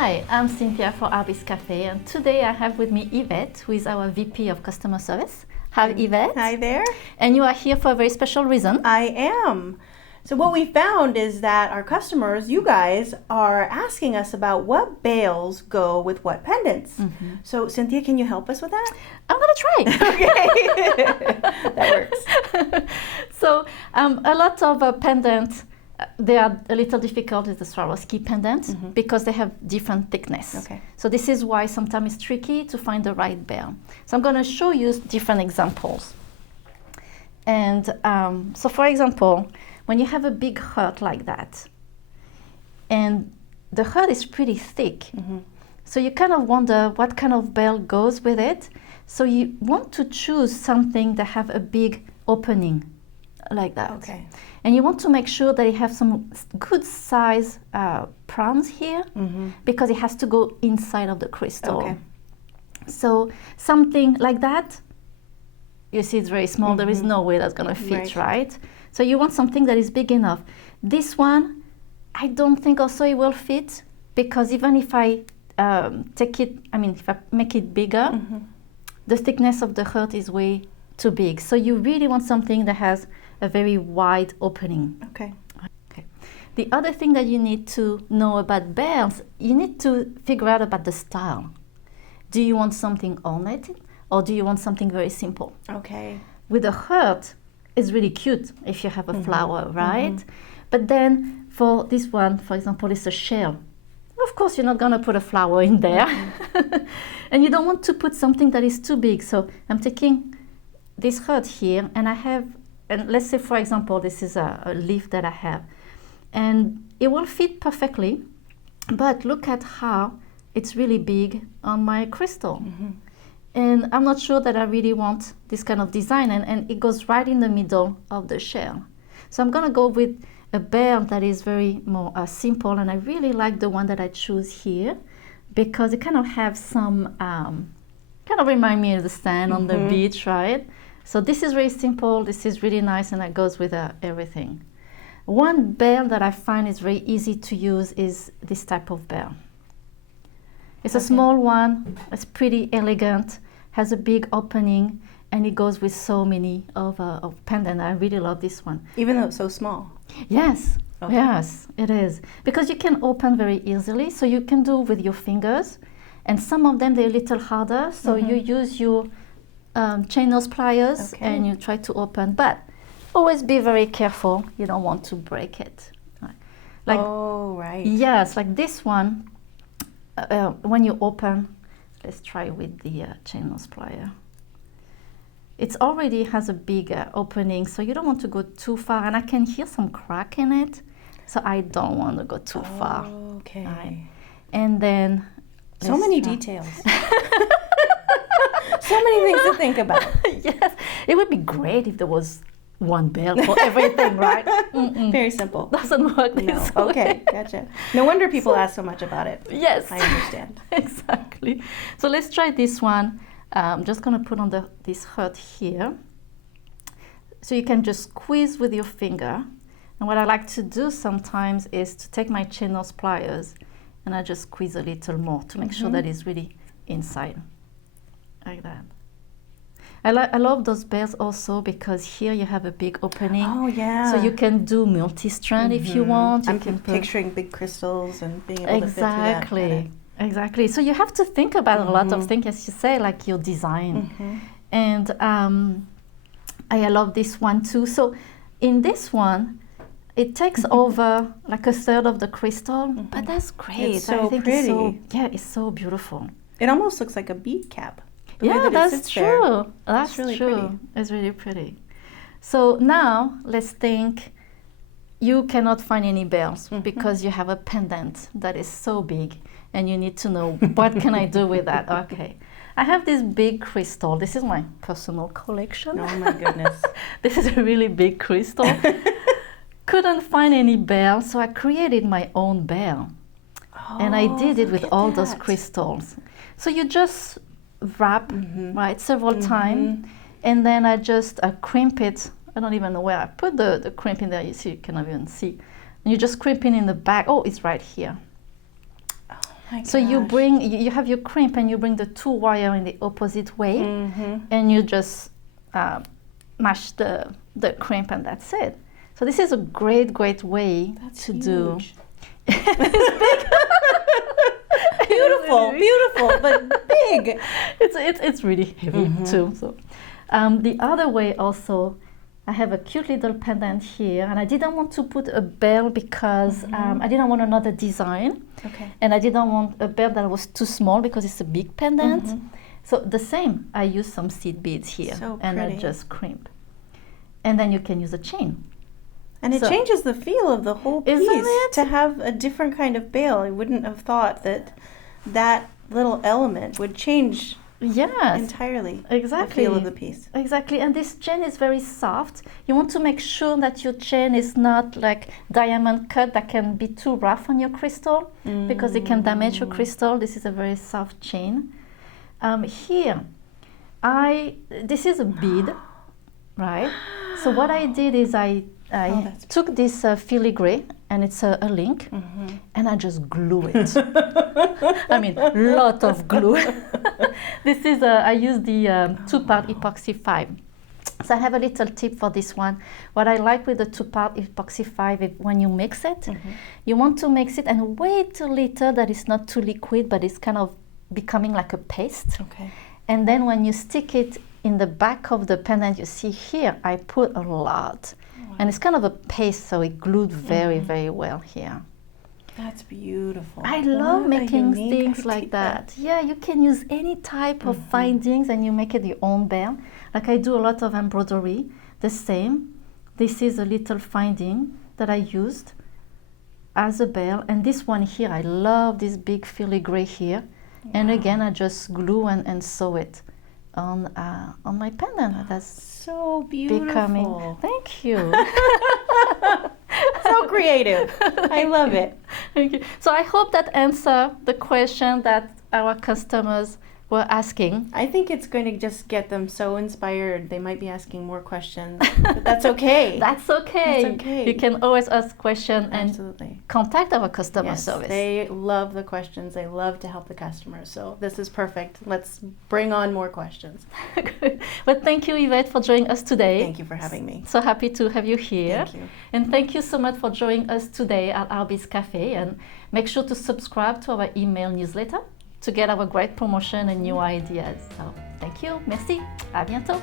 Hi, I'm Cynthia for Artbeads Cafe, and today I have with me Yvette, who is our VP of Customer Service. Hi, Yvette. Hi there. And you are here for a very special reason. I am. So what we found is that our customers, you guys, are asking us about what bales go with what pendants. Mm-hmm. So Cynthia, can you help us with that? I'm going to try. Okay. That works. So a lot of pendants, they are a little difficult with the Swarovski pendants because they have different thickness. Okay. So this is why sometimes it's tricky to find the right bale. So I'm going to show you different examples. And so for example, when you have a big heart like that, and the heart is pretty thick, so you kind of wonder what kind of bale goes with it. So you want to choose something that have a big opening like that. Okay. And you want to make sure that you have some good size prongs here because it has to go inside of the crystal. Okay. So something like that, you see it's very small, there is no way that's going to fit, right? So you want something that is big enough. This one, I don't think also it will fit because even if I if I make it bigger, the thickness of the heart is way too big. So you really want something that has a very wide opening. Okay. The other thing that you need to know about bales, you need to figure out about the style. Do you want something ornated or do you want something very simple? Okay. With a heart, it's really cute if you have a flower, right? But then for this one, for example, it's a shell. Of course, you're not going to put a flower in there. And you don't want to put something that is too big. So I'm taking this heart here and I have, and let's say, for example, this is a leaf that I have. And it will fit perfectly, but look at how it's really big on my crystal. And I'm not sure that I really want this kind of design, and it goes right in the middle of the shell. So I'm gonna go with a bale that is very more simple, and I really like the one that I choose here because it kind of have some, kind of remind me of the sand on the beach, right? So this is very simple, this is really nice, and it goes with everything. One bale that I find is very easy to use is this type of bale. It's a small one, it's pretty elegant, has a big opening, and it goes with so many of pendant. I really love this one. Even though it's so small. Yes, yes, it is. Because you can open very easily, so you can do with your fingers, and some of them, they're a little harder, so you use your chain nose pliers and you try to open, but always be very careful, you don't want to break it. Like, yes, like this one, when you open, let's try with the chain nose plier. It already has a big opening, so you don't want to go too far, and I can hear some crack in it, so I don't want to go too far. Okay. Right. And then so many details. So many things to think about. Yes, it would be great if there was one bale for everything, right? Very simple. Doesn't work this way. Okay, gotcha. No wonder people ask so much about it. Yes. I understand. Exactly. So let's try this one. I'm just going to put on this heart here. So you can just squeeze with your finger. And what I like to do sometimes is to take my chain nose pliers and I just squeeze a little more to make sure that it's really inside. Like that. I love those bales also because here you have a big opening. Oh, yeah. So you can do multi-strand if you want. I'm picturing big crystals and being able to fit through that. Exactly. So you have to think about a lot of things, as you say, like your design. And I love this one too. So in this one, it takes over like a third of the crystal, but that's great. It's so I think pretty. It's so beautiful. It almost looks like a bead cap. Yeah, that's true. That's really true. Pretty. It's really pretty. So now let's think you cannot find any bales because you have a pendant that is so big and you need to know what can I do with that. Okay. I have this big crystal. This is my personal collection. Oh my goodness. This is a really big crystal. Couldn't find any bale, so I created my own bale. And I did it with all those crystals. So you just wrap, right, several times, and then I just crimp it. I don't even know where I put the crimp in there. You see, you cannot even see. And you just crimp it in the back. Oh, it's right here. My So you gosh. bring, you have your crimp and you bring the two wire in the opposite way, and you just mash the crimp, and that's it. So this is a great way That's to huge. do. Beautiful, beautiful, but big. It's really heavy too. So the other way also, I have a cute little pendant here, and I didn't want to put a bell because I didn't want another design, Okay. and I didn't want a bell that was too small because it's a big pendant. So the same, I use some seed beads here, So and I pretty. just crimp. And then you can use a chain. And it So- changes the feel of the whole piece Isn't it? to have a different kind of bail. I wouldn't have thought that that little element would change Yes, entirely exactly. the feel of the piece. Exactly, and this chain is very soft. You want to make sure that your chain is not like diamond cut that can be too rough on your crystal because it can damage your crystal. This is a very soft chain. Here, this is a bead, right? So what I did is I that's took this filigree, and it's a link, and I just glue it. I mean, lot of glue. This is I use the 2-part epoxy 5. So I have a little tip for this one. What I like with the 2-part epoxy 5 is when you mix it, you want to mix it and wait a little that it's not too liquid, but it's kind of becoming like a paste. Okay. And then when you stick it in the back of the pendant, you see here, I put a lot. And it's kind of a paste, so it glued very well here. That's beautiful. I love What a making unique things like idea. that. Yeah, you can use any type of findings and you make it your own bell. Like I do a lot of embroidery, the same. This is a little finding that I used as a bell. And this one here, I love this big filigree here. And again, I just glue and sew it on my pendant. That's So beautiful. becoming. Thank you. So creative. I love it. Thank you. So I hope that answered the question that our customers were asking. I think it's going to just get them so inspired. They might be asking more questions, but that's okay. That's okay. That's okay. You can always ask questions and Absolutely. contact our customer Yes, service. they love the questions. They love to help the customers. So this is perfect. Let's bring on more questions. But thank you, Yvette, for joining us today. Thank you for having me. So happy to have you here. Thank you. And thank you so much for joining us today at Artbeads Cafe. And make sure to subscribe to our email newsletter to get our great promotion and new ideas. So thank you. Merci. À bientôt.